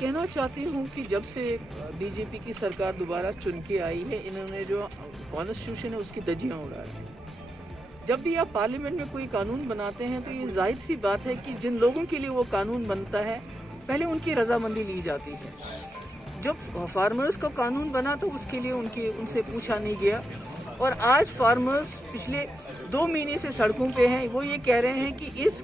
कहना चाहती हूँ कि जब से बीजेपी की सरकार दोबारा चुन के आई है, इन्होंने जो कॉन्स्टिट्यूशन है उसकी धज्जियाँ उड़ा दी। जब भी आप पार्लियामेंट में कोई कानून बनाते हैं तो ये जाहिर सी बात है कि जिन लोगों के लिए वो कानून बनता है पहले उनकी रजामंदी ली जाती है। जब फार्मर्स का कानून बना तो उसके लिए उनसे पूछा नहीं गया, और आज फार्मर्स पिछले 2 महीने से सड़कों पे हैं। वो ये कह रहे हैं कि इस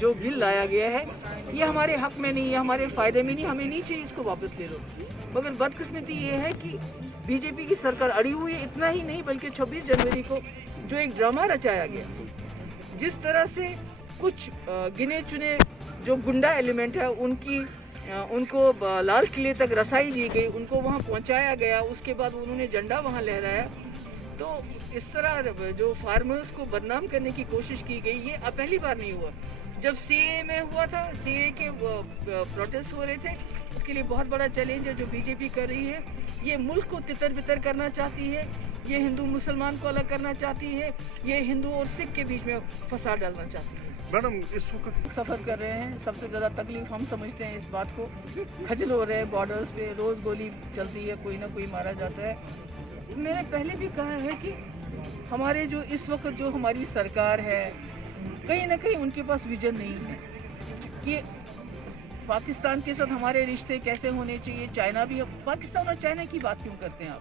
जो बिल लाया गया है ये हमारे हक में नहीं है, हमारे फ़ायदे में नहीं, हमें नहीं चाहिए, इसको वापस ले लो। मगर बदकिस्मती ये है कि बीजेपी की सरकार अड़ी हुई है। इतना ही नहीं बल्कि 26 जनवरी को जो एक ड्रामा रचाया गया, जिस तरह से कुछ गिने चुने जो गुंडा एलिमेंट है उनको लाल किले तक रसाई दी गई, उनको वहाँ पहुँचाया गया, उसके बाद उन्होंने झंडा वहाँ लहराया। तो इस तरह जो फार्मर्स को बदनाम करने की कोशिश की गई, ये अब पहली बार नहीं हुआ। जब सीए में हुआ था, सीए के प्रोटेस्ट हो रहे थे, उसके लिए बहुत बड़ा चैलेंज है जो बीजेपी कर रही है। ये मुल्क को तितर बितर करना चाहती है, ये हिंदू मुसलमान को अलग करना चाहती है, ये हिंदू और सिख के बीच में फसाद डालना चाहती है। मैडम इस वक्त सफ़र कर रहे हैं, सबसे ज़्यादा तकलीफ हम समझते हैं इस बात को। खजल हो रहे हैं, बॉर्डर्स पे रोज़ गोली चलती है, कोई ना कोई मारा जाता है। मैंने पहले भी कहा है कि हमारे जो इस वक्त जो हमारी सरकार है, कहीं ना कहीं उनके पास विजन नहीं है कि पाकिस्तान के साथ हमारे रिश्ते कैसे होने चाहिए। चाइना भी, पाकिस्तान और चाइना की बात क्यों करते हैं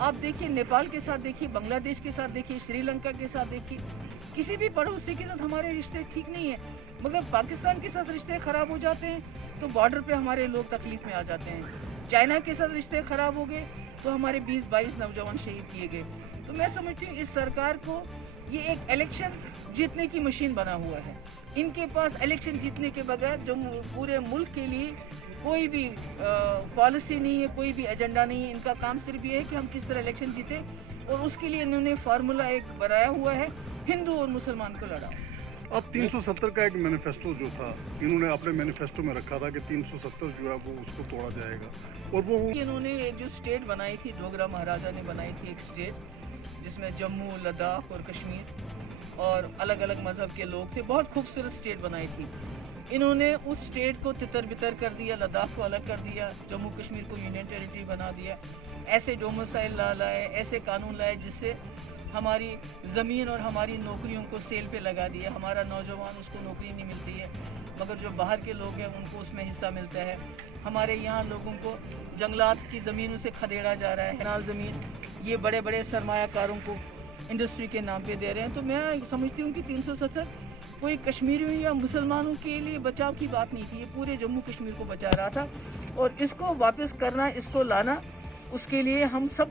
आप देखिए नेपाल के साथ देखिए, बांग्लादेश के साथ देखिए, श्रीलंका के साथ देखिए, किसी भी पड़ोसी के साथ हमारे रिश्ते ठीक नहीं है। मगर पाकिस्तान के साथ रिश्ते ख़राब हो जाते हैं तो बॉर्डर पे हमारे लोग तकलीफ में आ जाते हैं। चाइना के साथ रिश्ते ख़राब हो गए तो हमारे 20-22 नौजवान शहीद किए गए। तो मैं समझती हूँ इस सरकार को ये एक इलेक्शन जीतने की मशीन बना हुआ है। इनके पास इलेक्शन जीतने के बगैर जो पूरे मुल्क के लिए कोई भी पॉलिसी नहीं है, कोई भी एजेंडा नहीं है। इनका काम सिर्फ ये है कि हम किस तरह इलेक्शन जीते, और उसके लिए इन्होंने फार्मूला एक बनाया हुआ है, हिंदू और मुसलमान को लड़ाओ। अब 370 का एक मैनिफेस्टो जो था, इन्होंने अपने मैनिफेस्टो में रखा था कि 370 जो है वो उसको तोड़ा जाएगा, और वो इन्होंने एक जो स्टेट बनाई थी, डोगरा महाराजा ने बनाई थी एक स्टेट जिसमें जम्मू, लद्दाख और कश्मीर और अलग अलग मज़हब के लोग थे। बहुत खूबसूरत स्टेट बनाई थी। इन्होंने उस स्टेट को तितर बितर कर दिया, लद्दाख को अलग कर दिया, जम्मू कश्मीर को यूनियन टेरिटरी बना दिया। ऐसे डोमिसाइल ला लाए, ऐसे कानून लाए जिससे हमारी ज़मीन और हमारी नौकरियों को सेल पे लगा दिया। हमारा नौजवान, उसको नौकरी नहीं मिलती है, मगर जो बाहर के लोग हैं उनको उसमें हिस्सा मिलता है। हमारे यहाँ लोगों को जंगलात की ज़मीनों से खदेड़ा जा रहा है, नाल ज़मीन ये बड़े बड़े सरमायाकारों को इंडस्ट्री के नाम पे दे रहे हैं। तो मैं समझती हूँ कि 370 कोई कश्मीरियों या मुसलमानों के लिए बचाव की बात नहीं थी, ये पूरे जम्मू कश्मीर को बचा रहा था। और इसको वापस करना, इसको लाना, उसके लिए हम सब